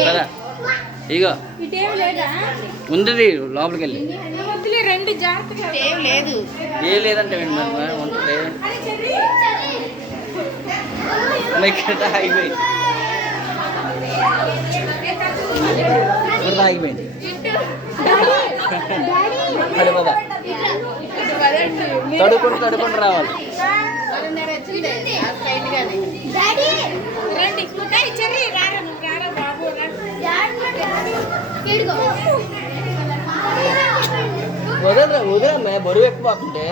కదా ఇగో ఉంది లోపలికి వెళ్ళి లేదు ఏ లేదంటే ఉంటుంది ఆగిపోయింది ఆగిపోయింది తడుకుంటూ రావాలి వదలమ్మా బరువు ఎక్కువ పోతుంటే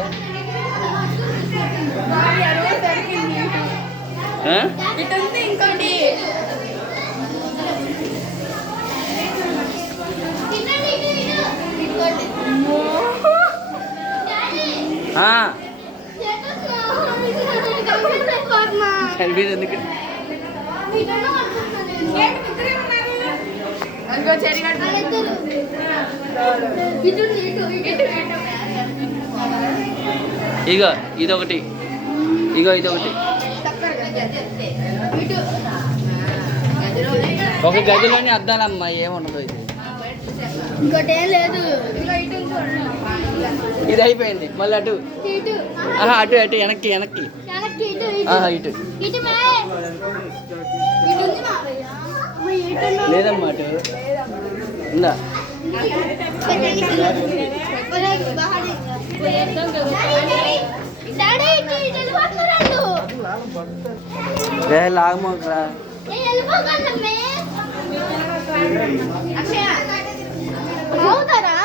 ఎందుకు ఇగో ఇదొకటి ఇదొకటి ఒక గదిలోని అద్దాలమ్మా ఏముండదు ఇది ఇంకోటి ఏం లేదు ఇది అయిపోయింది మళ్ళీ అటు అటు అటు వెనక్కి ఇటు లేదమ్మా అటు ఉందా లాగమోకరా అవుతారా